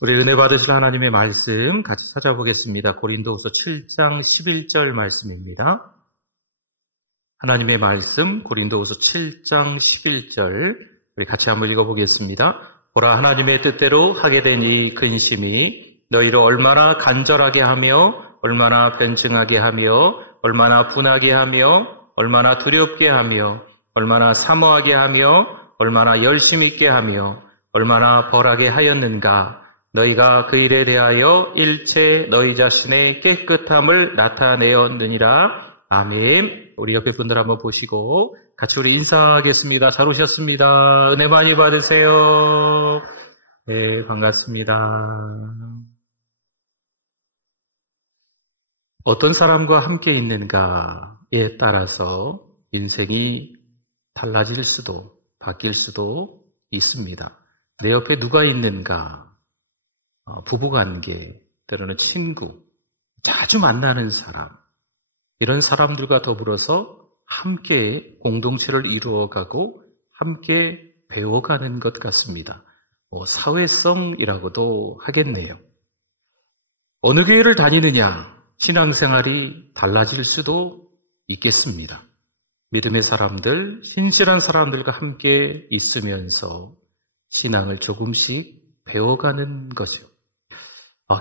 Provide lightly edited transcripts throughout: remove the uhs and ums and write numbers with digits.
우리 은혜 받으실 하나님의 말씀 같이 찾아보겠습니다. 고린도후서 7장 11절 말씀입니다. 하나님의 말씀 고린도후서 7장 11절 우리 같이 한번 읽어보겠습니다. 보라, 하나님의 뜻대로 하게 된 이 근심이 너희를 얼마나 간절하게 하며 얼마나 변증하게 하며 얼마나 분하게 하며 얼마나 두렵게 하며 얼마나 사모하게 하며 얼마나 열심 있게 하며 얼마나 벌하게 하였는가. 너희가 그 일에 대하여 일체 너희 자신의 깨끗함을 나타내었느니라. 아멘. 우리 옆에 분들 한번 보시고 같이 우리 인사하겠습니다. 잘 오셨습니다. 은혜 많이 받으세요. 네, 반갑습니다. 어떤 사람과 함께 있는가에 따라서 인생이 달라질 수도 바뀔 수도 있습니다. 내 옆에 누가 있는가, 부부관계, 때로는 친구, 자주 만나는 사람, 이런 사람들과 더불어서 함께 공동체를 이루어가고 함께 배워가는 것 같습니다. 사회성이라고도 하겠네요. 어느 교회를 다니느냐, 신앙생활이 달라질 수도 있겠습니다. 믿음의 사람들, 신실한 사람들과 함께 있으면서 신앙을 조금씩 배워가는 거죠.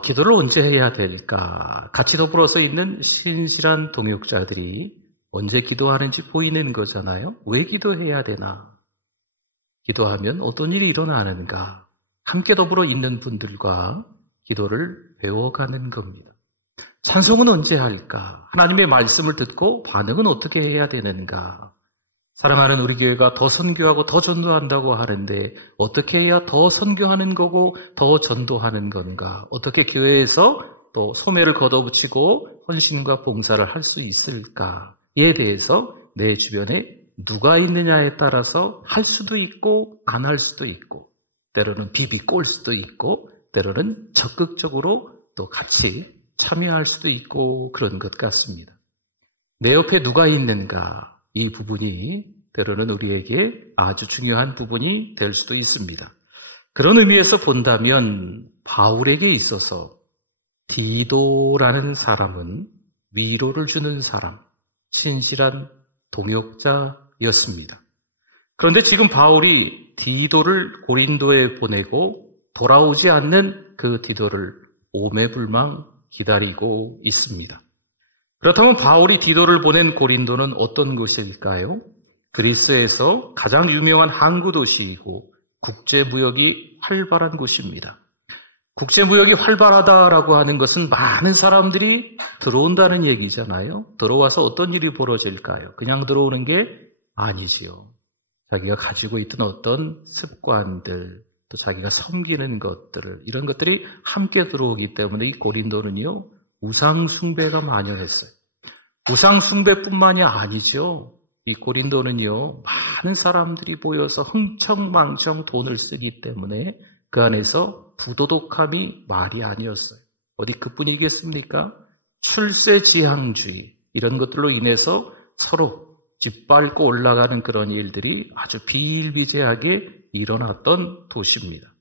기도를 언제 해야 될까? 같이 더불어서 있는 신실한 동역자들이 언제 기도하는지 보이는 거잖아요. 왜 기도해야 되나? 기도하면 어떤 일이 일어나는가? 함께 더불어 있는 분들과 기도를 배워가는 겁니다. 찬송은 언제 할까? 하나님의 말씀을 듣고 반응은 어떻게 해야 되는가? 사랑하는 우리 교회가 더 선교하고 더 전도한다고 하는데 어떻게 해야 더 선교하는 거고 더 전도하는 건가? 어떻게 교회에서 또 소매를 걷어붙이고 헌신과 봉사를 할 수 있을까에 대해서 내 주변에 누가 있느냐에 따라서 할 수도 있고 안 할 수도 있고 때로는 비비꼴 수도 있고 때로는 적극적으로 또 같이 참여할 수도 있고 그런 것 같습니다. 내 옆에 누가 있는가? 이 부분이 때로는 우리에게 아주 중요한 부분이 될 수도 있습니다. 그런 의미에서 본다면 바울에게 있어서 디도라는 사람은 위로를 주는 사람, 신실한 동역자였습니다. 그런데 지금 바울이 디도를 고린도에 보내고 돌아오지 않는 그 디도를 오매불망 기다리고 있습니다. 그렇다면 바울이 디도를 보낸 고린도는 어떤 곳일까요? 그리스에서 가장 유명한 항구 도시이고 국제무역이 활발한 곳입니다. 국제무역이 활발하다라고 하는 것은 많은 사람들이 들어온다는 얘기잖아요. 들어와서 어떤 일이 벌어질까요? 그냥 들어오는 게 아니지요. 자기가 가지고 있던 어떤 습관들, 또 자기가 섬기는 것들, 이런 것들이 함께 들어오기 때문에 이 고린도는요, 우상숭배가 만연했어요. 우상숭배뿐만이 아니죠. 이 고린도는요, 많은 사람들이 모여서 흥청망청 돈을 쓰기 때문에 그 안에서 부도덕함이 말이 아니었어요. 어디 그뿐이겠습니까? 출세지향주의, 이런 것들로 인해서 서로 짓밟고 올라가는 그런 일들이 아주 비일비재하게 일어났던 도시입니다.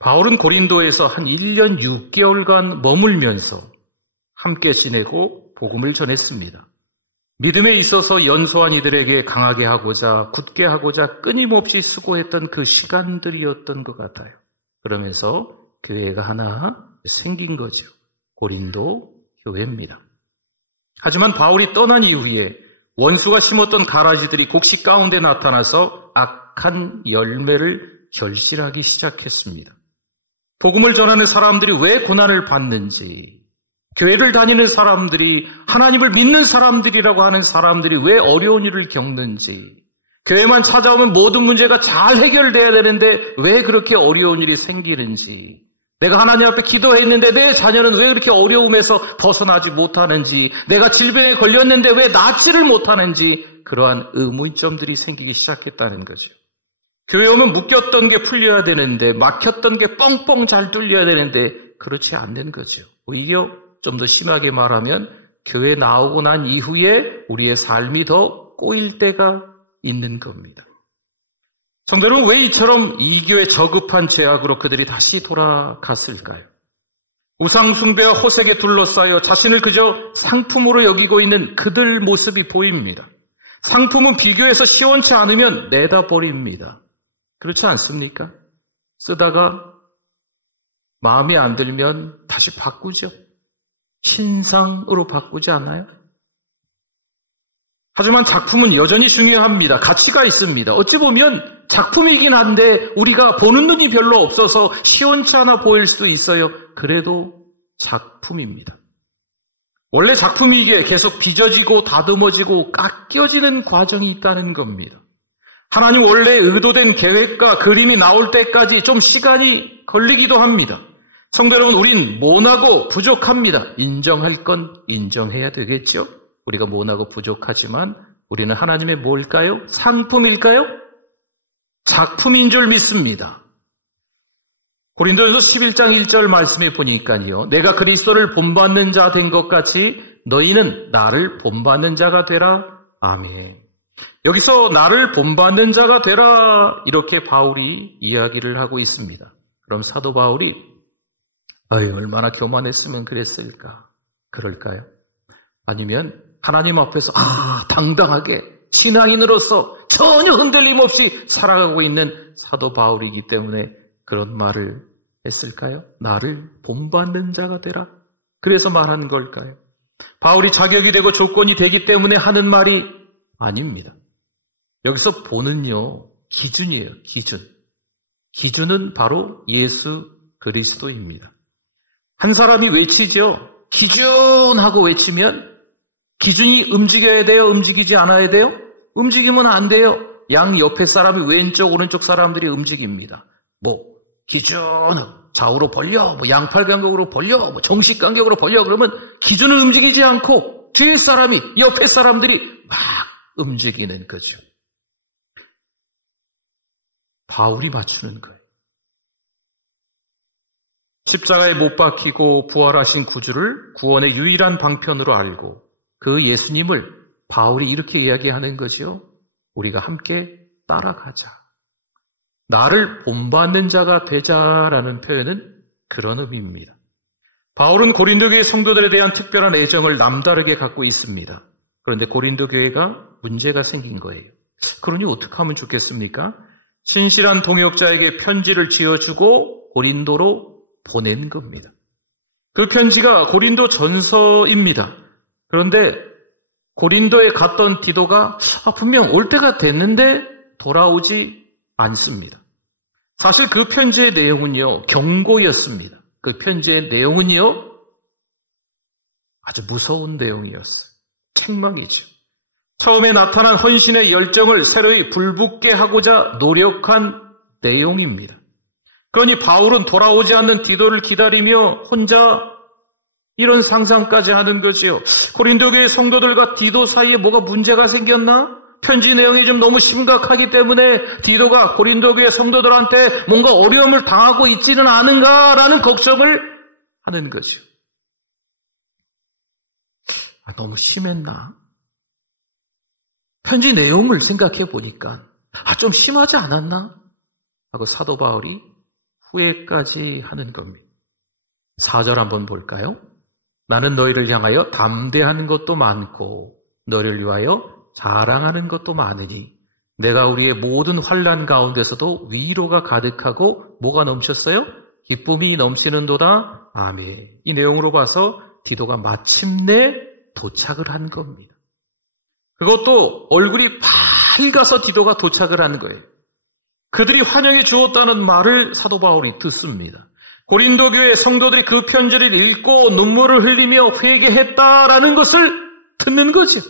바울은 고린도에서 한 1년 6개월간 머물면서 함께 지내고 복음을 전했습니다. 믿음에 있어서 연소한 이들에게 강하게 하고자 굳게 하고자 끊임없이 수고했던 그 시간들이었던 것 같아요. 그러면서 교회가 하나 생긴 거죠. 고린도 교회입니다. 하지만 바울이 떠난 이후에 원수가 심었던 가라지들이 곡식 가운데 나타나서 악한 열매를 결실하기 시작했습니다. 복음을 전하는 사람들이 왜 고난을 받는지, 교회를 다니는 사람들이, 하나님을 믿는 사람들이라고 하는 사람들이 왜 어려운 일을 겪는지, 교회만 찾아오면 모든 문제가 잘 해결돼야 되는데 왜 그렇게 어려운 일이 생기는지, 내가 하나님 앞에 기도했는데 내 자녀는 왜 그렇게 어려움에서 벗어나지 못하는지, 내가 질병에 걸렸는데 왜 낫지를 못하는지, 그러한 의문점들이 생기기 시작했다는 거죠. 교회 오면 묶였던 게 풀려야 되는데, 막혔던 게 뻥뻥 잘 뚫려야 되는데 그렇지 않는 거죠. 오히려 좀 더 심하게 말하면 교회 나오고 난 이후에 우리의 삶이 더 꼬일 때가 있는 겁니다. 성도 여러분, 왜 이처럼 이교의 저급한 죄악으로 그들이 다시 돌아갔을까요? 우상숭배와 호색에 둘러싸여 자신을 그저 상품으로 여기고 있는 그들 모습이 보입니다. 상품은 비교해서 시원치 않으면 내다버립니다. 그렇지 않습니까? 쓰다가 마음에 안 들면 다시 바꾸죠. 신상으로 바꾸지 않아요? 하지만 작품은 여전히 중요합니다. 가치가 있습니다. 어찌 보면 작품이긴 한데 우리가 보는 눈이 별로 없어서 시원치 않아 보일 수도 있어요. 그래도 작품입니다. 원래 작품이기에 계속 빚어지고 다듬어지고 깎여지는 과정이 있다는 겁니다. 하나님 원래 의도된 계획과 그림이 나올 때까지 좀 시간이 걸리기도 합니다. 성도 여러분, 우린 모나고 부족합니다. 인정할 건 인정해야 되겠죠? 우리가 모나고 부족하지만 우리는 하나님의 뭘까요? 상품일까요? 작품인 줄 믿습니다. 고린도전서 11장 1절 말씀에 보니까요. 내가 그리스도를 본받는 자 된 것 같이 너희는 나를 본받는 자가 되라. 아멘. 여기서 나를 본받는 자가 되라 이렇게 바울이 이야기를 하고 있습니다. 그럼 사도 바울이 얼마나 교만했으면 그랬을까? 그럴까요? 아니면 하나님 앞에서 당당하게 신앙인으로서 전혀 흔들림 없이 살아가고 있는 사도 바울이기 때문에 그런 말을 했을까요? 나를 본받는 자가 되라. 그래서 말하는 걸까요? 바울이 자격이 되고 조건이 되기 때문에 하는 말이 아닙니다. 여기서 본은요, 기준이에요. 기준. 기준은 바로 예수 그리스도입니다. 한 사람이 외치죠. 기준하고 외치면 기준이 움직여야 돼요? 움직이지 않아야 돼요? 움직이면 안 돼요. 양 옆에 사람이 왼쪽 오른쪽 사람들이 움직입니다. 기준 좌우로 벌려, 양팔 간격으로 벌려, 정식 간격으로 벌려 그러면 기준을 움직이지 않고 뒤에 사람이 옆에 사람들이 막 움직이는 거죠. 바울이 맞추는 거예요. 십자가에 못 박히고 부활하신 구주를 구원의 유일한 방편으로 알고 그 예수님을 바울이 이렇게 이야기하는 거죠. 우리가 함께 따라가자. 나를 본받는 자가 되자라는 표현은 그런 의미입니다. 바울은 고린도 교회 성도들에 대한 특별한 애정을 남다르게 갖고 있습니다. 그런데 고린도 교회가 문제가 생긴 거예요. 그러니 어떻게 하면 좋겠습니까? 신실한 동역자에게 편지를 지어주고 고린도로 보낸 겁니다. 그 편지가 고린도 전서입니다. 그런데 고린도에 갔던 디도가 분명 올 때가 됐는데 돌아오지 않습니다. 사실 그 편지의 내용은요, 경고였습니다. 그 편지의 내용은요, 아주 무서운 내용이었어요. 책망이죠. 처음에 나타난 헌신의 열정을 새로이 불붙게 하고자 노력한 내용입니다. 그러니 바울은 돌아오지 않는 디도를 기다리며 혼자 이런 상상까지 하는 거지요. 고린도 교회 성도들과 디도 사이에 뭐가 문제가 생겼나? 편지 내용이 좀 너무 심각하기 때문에 디도가 고린도 교회 성도들한테 뭔가 어려움을 당하고 있지는 않은가라는 걱정을 하는 거죠. 너무 심했나? 편지 내용을 생각해 보니까 좀 심하지 않았나? 하고 사도 바울이 후회까지 하는 겁니다. 4절 한번 볼까요? 나는 너희를 향하여 담대한 것도 많고 너희를 위하여 자랑하는 것도 많으니 내가 우리의 모든 환난 가운데서도 위로가 가득하고 뭐가 넘쳤어요? 기쁨이 넘치는도다. 아멘. 이 내용으로 봐서 디도가 마침내 도착을 한 겁니다. 그것도 얼굴이 밝아서 디도가 도착을 한 거예요. 그들이 환영해 주었다는 말을 사도 바울이 듣습니다. 고린도 교회 성도들이 그 편지를 읽고 눈물을 흘리며 회개했다라는 것을 듣는 거죠.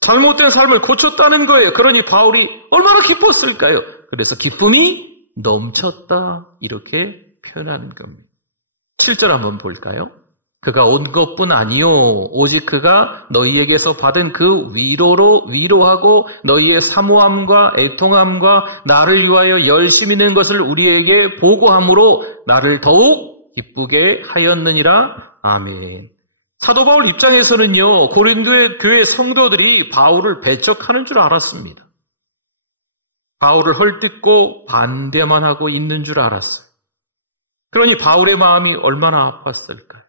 잘못된 삶을 고쳤다는 거예요. 그러니 바울이 얼마나 기뻤을까요? 그래서 기쁨이 넘쳤다 이렇게 표현하는 겁니다. 7절 한번 볼까요? 그가 온 것뿐 아니요 오직 그가 너희에게서 받은 그 위로로 위로하고 너희의 사모함과 애통함과 나를 위하여 열심히 는 것을 우리에게 보고함으로 나를 더욱 기쁘게 하였느니라. 아멘. 사도 바울 입장에서는요, 고린도 교회 성도들이 바울을 배척하는 줄 알았습니다. 바울을 헐뜯고 반대만 하고 있는 줄 알았어요. 그러니 바울의 마음이 얼마나 아팠을까요?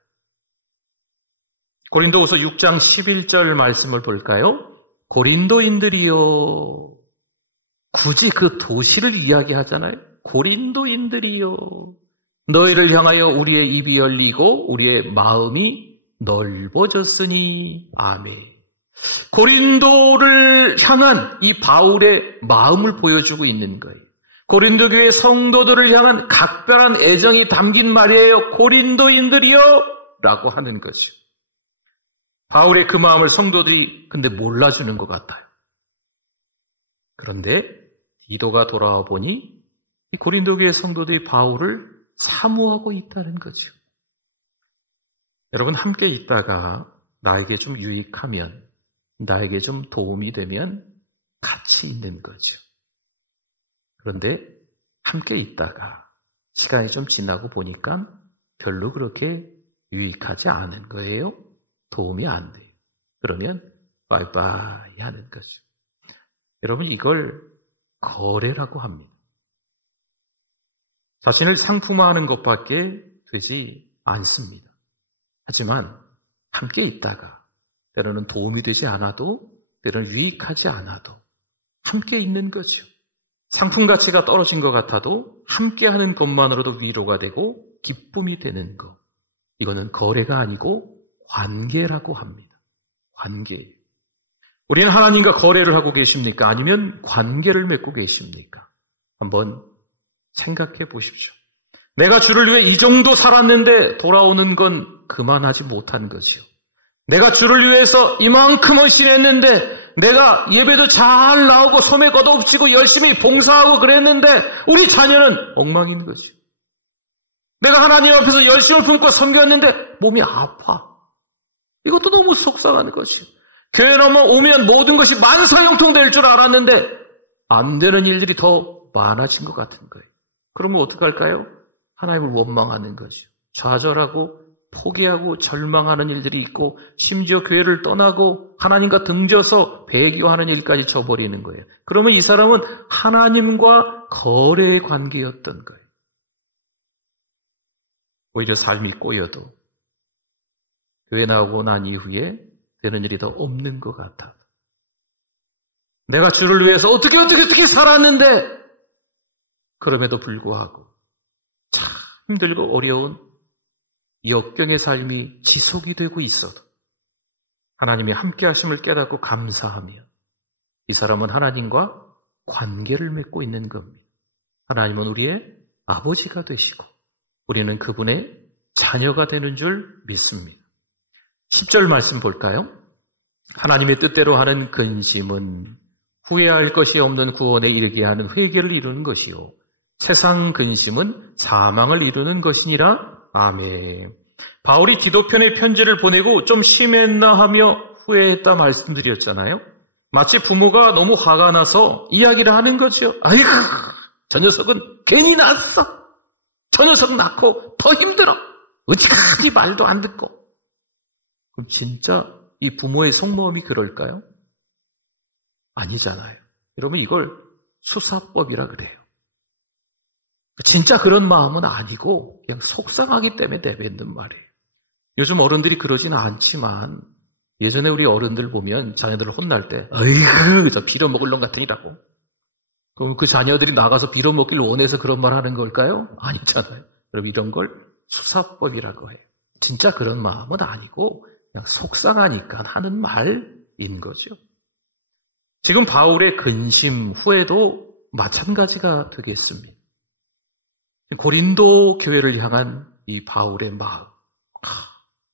고린도후서 6장 11절 말씀을 볼까요? 고린도인들이여, 굳이 그 도시를 이야기하잖아요. 고린도인들이여, 너희를 향하여 우리의 입이 열리고 우리의 마음이 넓어졌으니. 아멘. 고린도를 향한 이 바울의 마음을 보여주고 있는 거예요. 고린도 교회 성도들을 향한 각별한 애정이 담긴 말이에요. 고린도인들이여 라고 하는 거죠. 바울의 그 마음을 성도들이 근데 몰라주는 것 같아요. 그런데 디도가 돌아와 보니 이 고린도 교회 성도들이 바울을 사모하고 있다는 거죠. 여러분, 함께 있다가 나에게 좀 유익하면, 나에게 좀 도움이 되면 같이 있는 거죠. 그런데 함께 있다가 시간이 좀 지나고 보니까 별로 그렇게 유익하지 않은 거예요. 도움이 안 돼요. 그러면 바이바이 하는 거죠. 여러분, 이걸 거래라고 합니다. 자신을 상품화하는 것밖에 되지 않습니다. 하지만 함께 있다가 때로는 도움이 되지 않아도, 때로는 유익하지 않아도 함께 있는 거죠. 상품 가치가 떨어진 것 같아도 함께하는 것만으로도 위로가 되고 기쁨이 되는 것. 이거는 거래가 아니고 관계라고 합니다. 관계. 우리는 하나님과 거래를 하고 계십니까? 아니면 관계를 맺고 계십니까? 한번 생각해 보십시오. 내가 주를 위해 이 정도 살았는데 돌아오는 건 그만하지 못한 거지요. 내가 주를 위해서 이만큼 헌신했는데, 내가 예배도 잘 나오고 소매 걷어붙이고 열심히 봉사하고 그랬는데 우리 자녀는 엉망인 거죠. 내가 하나님 앞에서 열심을 품고 섬겼는데 몸이 아파. 이것도 너무 속상한 거죠. 교회 오면 모든 것이 만사형통 될 줄 알았는데 안 되는 일들이 더 많아진 것 같은 거예요. 그러면 어떡할까요? 하나님을 원망하는 거죠. 좌절하고 포기하고 절망하는 일들이 있고, 심지어 교회를 떠나고 하나님과 등져서 배교하는 일까지 져버리는 거예요. 그러면 이 사람은 하나님과 거래의 관계였던 거예요. 오히려 삶이 꼬여도 교회 나오고 난 이후에 되는 일이 더 없는 것 같아. 내가 주를 위해서 어떻게 살았는데, 그럼에도 불구하고 참 힘들고 어려운 역경의 삶이 지속이 되고 있어도 하나님의 함께 하심을 깨닫고 감사하며 이 사람은 하나님과 관계를 맺고 있는 겁니다. 하나님은 우리의 아버지가 되시고 우리는 그분의 자녀가 되는 줄 믿습니다. 10절 말씀 볼까요? 하나님의 뜻대로 하는 근심은 후회할 것이 없는 구원에 이르게 하는 회개를 이루는 것이요, 세상 근심은 사망을 이루는 것이니라. 아멘. 바울이 디도편의 편지를 보내고 좀 심했나 하며 후회했다 말씀드렸잖아요. 마치 부모가 너무 화가 나서 이야기를 하는 거죠. 아이고, 저 녀석은 괜히 낳았어. 저 녀석 낳고 더 힘들어. 어찌까지 말도 안 듣고. 그럼 진짜 이 부모의 속마음이 그럴까요? 아니잖아요. 여러분, 이걸 수사법이라 그래요. 진짜 그런 마음은 아니고 그냥 속상하기 때문에 내뱉는 말이에요. 요즘 어른들이 그러지는 않지만 예전에 우리 어른들 보면 자녀들을 혼날 때 어이구 저 빌어먹을 놈 같으니라고. 그럼 그 자녀들이 나가서 빌어먹기를 원해서 그런 말 하는 걸까요? 아니잖아요. 그럼 이런 걸 수사법이라고 해요. 진짜 그런 마음은 아니고 그냥 속상하니까 하는 말인 거죠. 지금 바울의 근심, 후회도 마찬가지가 되겠습니다. 고린도 교회를 향한 이 바울의 마음,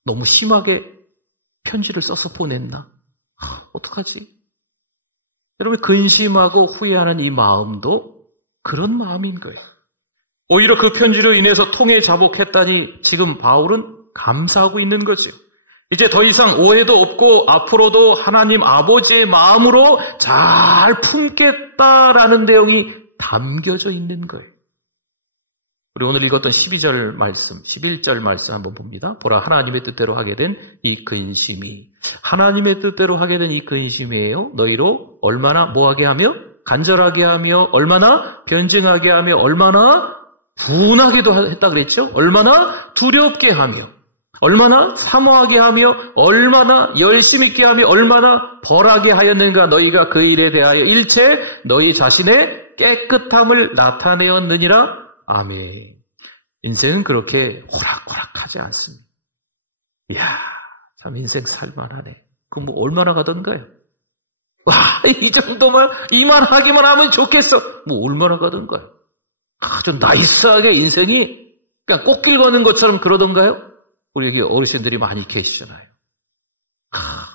너무 심하게 편지를 써서 보냈나? 어떡하지? 여러분, 근심하고 후회하는 이 마음도 그런 마음인 거예요. 오히려 그 편지로 인해서 통해 자복했다니 지금 바울은 감사하고 있는 거죠. 이제 더 이상 오해도 없고 앞으로도 하나님 아버지의 마음으로 잘 품겠다라는 내용이 담겨져 있는 거예요. 우리 오늘 읽었던 12절 말씀, 11절 말씀 한번 봅니다. 보라, 하나님의 뜻대로 하게 된 이 근심이, 하나님의 뜻대로 하게 된 이 근심이에요. 너희로 얼마나 뭐하게 하며? 간절하게 하며 얼마나 변증하게 하며 얼마나 분하게도 했다 그랬죠? 얼마나 두렵게 하며 얼마나 사모하게 하며 얼마나 열심 있게 하며 얼마나 벌하게 하였는가. 너희가 그 일에 대하여 일체 너희 자신의 깨끗함을 나타내었느니라. 아멘. 인생은 그렇게 호락호락하지 않습니다. 이야, 참 인생 살만하네. 그럼 뭐 얼마나 가던가요? 와, 이 정도만 이만하기만 하면 좋겠어. 뭐 얼마나 가던가요? 아주 나이스하게 인생이 그냥 꽃길 가는 것처럼 그러던가요? 우리 여기 어르신들이 많이 계시잖아요.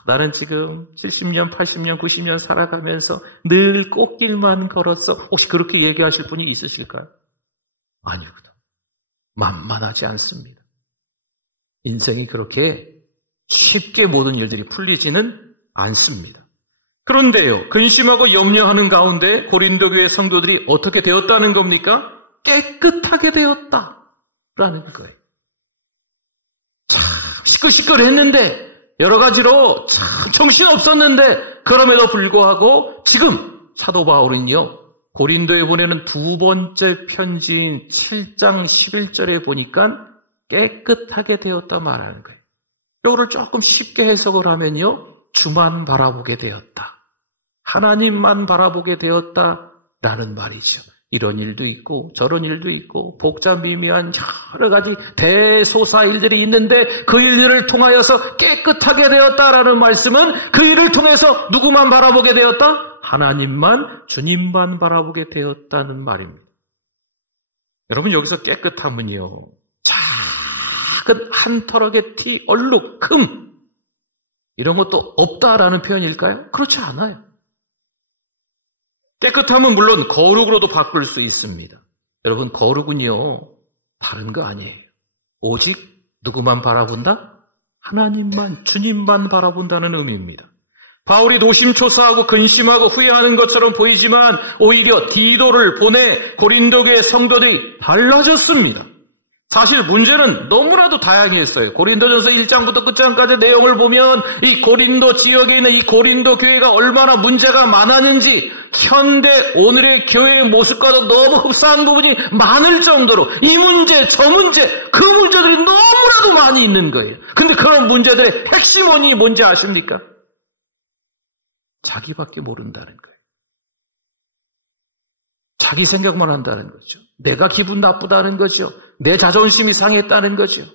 나는 지금 70년, 80년, 90년 살아가면서 늘 꽃길만 걸었어. 혹시 그렇게 얘기하실 분이 있으실까요? 아니거든. 만만하지 않습니다. 인생이 그렇게 쉽게 모든 일들이 풀리지는 않습니다. 그런데요, 근심하고 염려하는 가운데 고린도 교회 성도들이 어떻게 되었다는 겁니까? 깨끗하게 되었다라는 거예요. 참 시끌시끌했는데 여러 가지로 참 정신없었는데 그럼에도 불구하고 지금 사도 바울은요, 고린도에 보내는 두 번째 편지인 7장 11절에 보니까 깨끗하게 되었다 말하는 거예요. 이거를 조금 쉽게 해석을 하면요, 주만 바라보게 되었다. 하나님만 바라보게 되었다라는 말이죠. 이런 일도 있고 저런 일도 있고 복잡미묘한 여러 가지 대소사 일들이 있는데 그 일들을 통하여서 깨끗하게 되었다라는 말씀은 그 일을 통해서 누구만 바라보게 되었다? 하나님만, 주님만 바라보게 되었다는 말입니다. 여러분, 여기서 깨끗함은요, 작은 한 털럭의 티, 얼룩, 금 이런 것도 없다라는 표현일까요? 그렇지 않아요. 깨끗함은 물론 거룩으로도 바꿀 수 있습니다. 여러분, 거룩은요, 다른 거 아니에요. 오직 누구만 바라본다? 하나님만, 주님만 바라본다는 의미입니다. 바울이 노심초사하고 근심하고 후회하는 것처럼 보이지만 오히려 디도를 보내 고린도 교회 성도들이 달라졌습니다. 사실 문제는 너무나도 다양했어요. 고린도전서 1장부터 끝장까지 내용을 보면 이 고린도 지역에 있는 이 고린도 교회가 얼마나 문제가 많았는지 현대 오늘의 교회의 모습과도 너무 흡사한 부분이 많을 정도로 이 문제, 저 문제, 그 문제들이 너무나도 많이 있는 거예요. 근데 그런 문제들의 핵심 원인이 뭔지 아십니까? 자기밖에 모른다는 거예요. 자기 생각만 한다는 거죠. 내가 기분 나쁘다는 거죠. 내 자존심이 상했다는 거죠.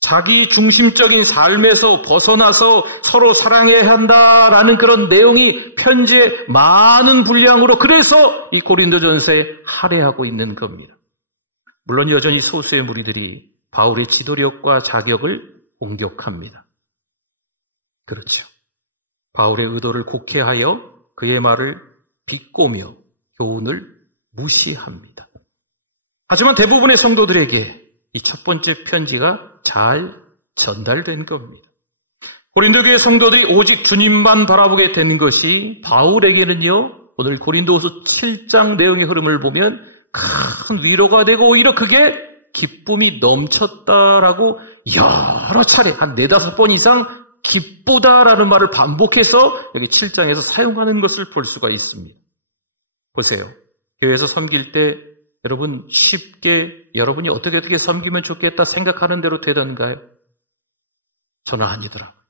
자기 중심적인 삶에서 벗어나서 서로 사랑해야 한다라는 그런 내용이 편지의 많은 분량으로 그래서 이 고린도전서에 할애하고 있는 겁니다. 물론 여전히 소수의 무리들이 바울의 지도력과 자격을 공격합니다. 그렇죠. 바울의 의도를 곡해하여 그의 말을 비꼬며 교훈을 무시합니다. 하지만 대부분의 성도들에게 이 첫 번째 편지가 잘 전달된 겁니다. 고린도 교회 성도들이 오직 주님만 바라보게 된 것이 바울에게는요, 오늘 고린도후서 7장 내용의 흐름을 보면 큰 위로가 되고 오히려 그게 기쁨이 넘쳤다라고 여러 차례 한 4-5번 이상 기쁘다라는 말을 반복해서 여기 7장에서 사용하는 것을 볼 수가 있습니다. 보세요. 교회에서 섬길 때 여러분 쉽게 여러분이 어떻게 섬기면 좋겠다 생각하는 대로 되던가요? 저는 아니더라고요.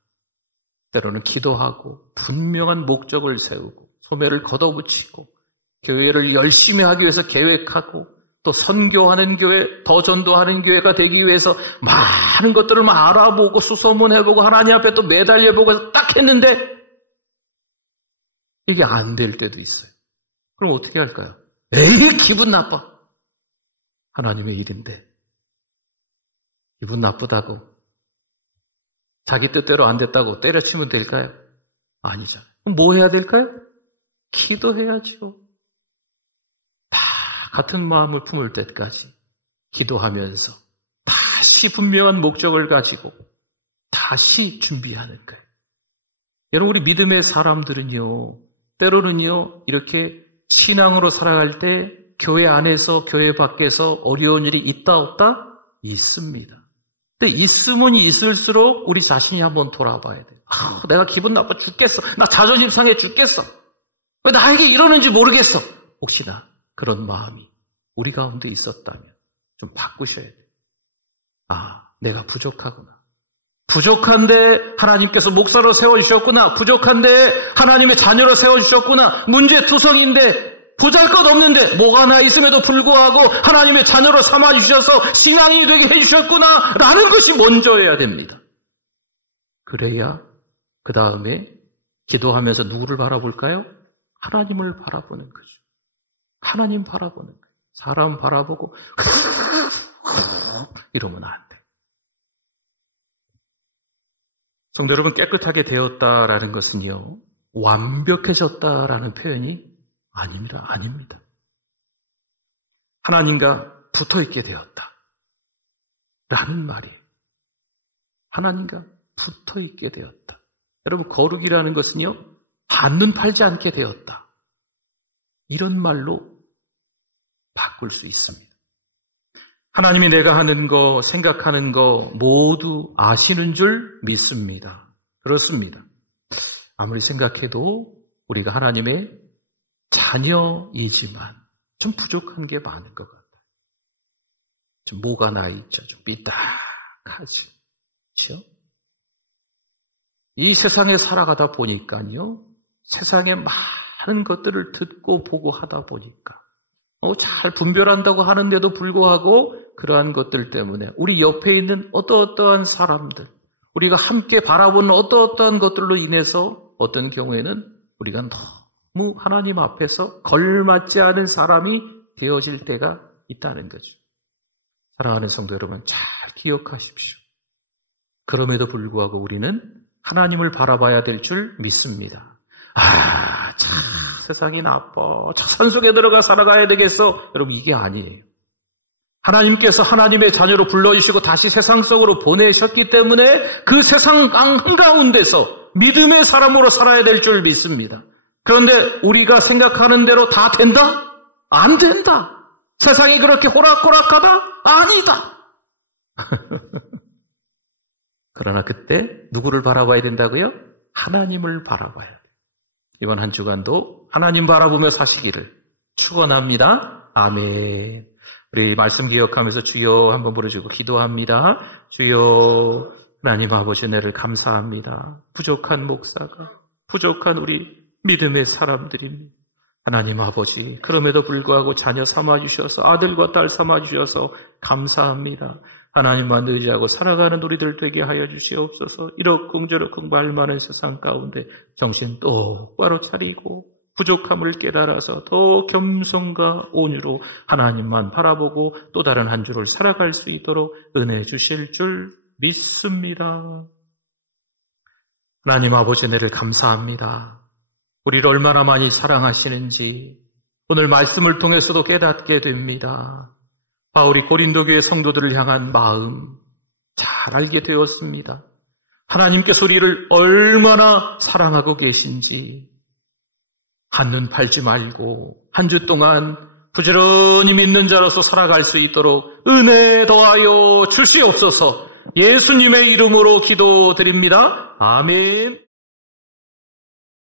때로는 기도하고 분명한 목적을 세우고 소매를 걷어붙이고 교회를 열심히 하기 위해서 계획하고 또 선교하는 교회, 더 전도하는 교회가 되기 위해서 많은 것들을 막 알아보고 수소문해보고 하나님 앞에 또 매달려보고 해서 딱 했는데 이게 안 될 때도 있어요. 그럼 어떻게 할까요? 에이, 기분 나빠. 하나님의 일인데 기분 나쁘다고 자기 뜻대로 안 됐다고 때려치면 될까요? 아니잖아요. 그럼 뭐 해야 될까요? 기도해야죠. 다 같은 마음을 품을 때까지 기도하면서 다시 분명한 목적을 가지고 다시 준비하는 거예요. 여러분, 우리 믿음의 사람들은요, 때로는요, 이렇게 신앙으로 살아갈 때 교회 안에서 교회 밖에서 어려운 일이 있다 없다? 있습니다. 근데 있으면 있을수록 우리 자신이 한번 돌아봐야 돼요. 내가 기분 나빠 죽겠어. 나 자존심 상해 죽겠어. 왜 나에게 이러는지 모르겠어. 혹시나 그런 마음이 우리 가운데 있었다면 좀 바꾸셔야 돼요. 아, 내가 부족하구나. 부족한데 하나님께서 목사로 세워주셨구나. 부족한데 하나님의 자녀로 세워주셨구나. 문제투성인데 보잘것없는데 뭐가 하나 있음에도 불구하고 하나님의 자녀로 삼아주셔서 신앙이 되게 해주셨구나 라는 것이 먼저여야 됩니다. 그래야 그 다음에 기도하면서 누구를 바라볼까요? 하나님을 바라보는 거죠. 하나님 바라보는 거예요. 사람 바라보고 이러면 안 돼. 성도 여러분, 깨끗하게 되었다라는 것은요, 완벽해졌다라는 표현이 아닙니다. 하나님과 붙어있게 되었다 라는 말이에요. 하나님과 붙어있게 되었다. 여러분, 거룩이라는 것은요, 한눈 팔지 않게 되었다. 이런 말로 바꿀 수 있습니다. 하나님이 내가 하는 거, 생각하는 거 모두 아시는 줄 믿습니다. 그렇습니다. 아무리 생각해도 우리가 하나님의 자녀이지만 좀 부족한 게 많은 것 같아요. 좀 뭐가 나 있죠. 좀 삐딱하지. 그렇죠? 이 세상에 살아가다 보니까요, 세상에 많은 것들을 듣고 보고 하다 보니까 잘 분별한다고 하는데도 불구하고 그러한 것들 때문에 우리 옆에 있는 어떠한 사람들, 우리가 함께 바라보는 어떠한 것들로 인해서 어떤 경우에는 우리가 너무 하나님 앞에서 걸맞지 않은 사람이 되어질 때가 있다는 거죠. 사랑하는 성도 여러분, 잘 기억하십시오. 그럼에도 불구하고 우리는 하나님을 바라봐야 될 줄 믿습니다. 참 세상이 나빠. 저 산속에 들어가 살아가야 되겠어. 여러분, 이게 아니에요. 하나님께서 하나님의 자녀로 불러주시고 다시 세상 속으로 보내셨기 때문에 그 세상 한가운데서 믿음의 사람으로 살아야 될 줄 믿습니다. 그런데 우리가 생각하는 대로 다 된다? 안 된다. 세상이 그렇게 호락호락하다? 아니다. 그러나 그때 누구를 바라봐야 된다고요? 하나님을 바라봐야 돼요. 이번 한 주간도 하나님 바라보며 사시기를 축원합니다. 아멘. 우리 말씀 기억하면서 주여 한번 부르시고 기도합니다. 주여, 하나님 아버지 은혜를 감사합니다. 부족한 목사가, 부족한 우리 믿음의 사람들입니다. 하나님 아버지, 그럼에도 불구하고 자녀 삼아주셔서, 아들과 딸 삼아주셔서 감사합니다. 하나님만 의지하고 살아가는 우리들 되게 하여 주시옵소서. 이러쿵저러쿵 말 많은 세상 가운데 정신 똑바로 차리고 부족함을 깨달아서 더 겸손과 온유로 하나님만 바라보고 또 다른 한 주를 살아갈 수 있도록 은혜 주실 줄 믿습니다. 하나님 아버지 은혜를 감사합니다. 우리를 얼마나 많이 사랑하시는지 오늘 말씀을 통해서도 깨닫게 됩니다. 바울이 고린도 교회 성도들을 향한 마음 잘 알게 되었습니다. 하나님께서 우리를 얼마나 사랑하고 계신지 한눈 팔지 말고 한 주 동안 부지런히 믿는 자로서 살아갈 수 있도록 은혜 더하여 주시옵소서. 예수님의 이름으로 기도드립니다. 아멘.